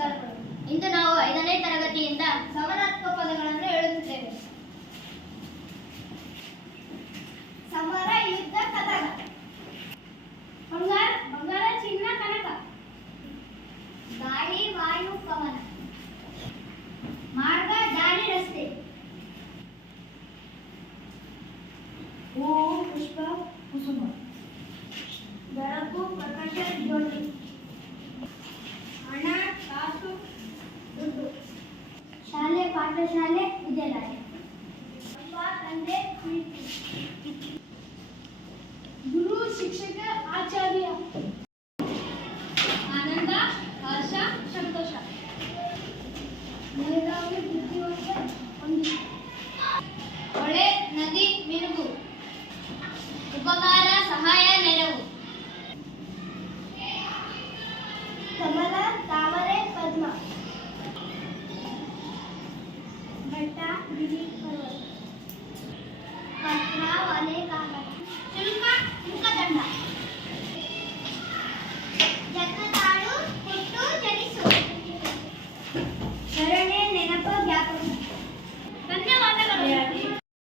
ನಮಸ್ಕಾರಗಳು. ಇಂದು ನಾವು 5ನೇ ತರಗತಿಯಿಂದ ಸಮಾನಾರ್ಥಕ ಪದಗಳನ್ನು ಹೇಳುತ್ತಿದ್ದೇವೆ. ಸಮರ, ಯುದ್ಧ, ಕದನ. ಬಂಗಾರ, ಚಿನ್ನ, ಕನಕ. ಗಾಳಿ, ವಾಯು, ಪವನ. ಮಾರ್ಗ, ದಾರಿ, ರಸ್ತೆ. ಹೂವು, ಪುಷ್ಪ, ಕುಸುಮ. ಬೆಳಕು, ಪ್ರಕಾಶ, ಜ್ಯೋತಿ. ಹಣ, ಕಾಸು, ದುಡ್ಡು. ಶಾಲೆ, ಪಾಠಶಾಲೆ, ವಿದ್ಯಾಲಯ. ಅಪ್ಪ, ತಂದೆ, ಪ್ರೀತಿ. ಗುರು, ಶಿಕ್ಷಕ, ಆಚಾರ್ಯ. ಆನಂದ, ಹರ್ಷ, ಸಂತೋಷ. ಮೇಧಾವಿ, ಬುದ್ಧಿವಂತ, ಹೊಂದಿಕೆ. ಹೊಳೆ, ನದಿ, ಮಿನುಗು. ಉಪಕಾರ, ಸಹಾಯ, ನೆರವು. ಕಮಲ, ತಾವರೆ, ಪದ್ಮ. ಬೆಟ್ಟ, ಗಿರಿ, ಪರ್ವತ. ಪತ್ರ, ಒಲೆ, ಕಾಗದ. ಶುಲ್ಕ, ಮುಖದಂಡ. ಜನ್ಮತಾಳು, ಹುಟ್ಟು, ಜನಿಸು.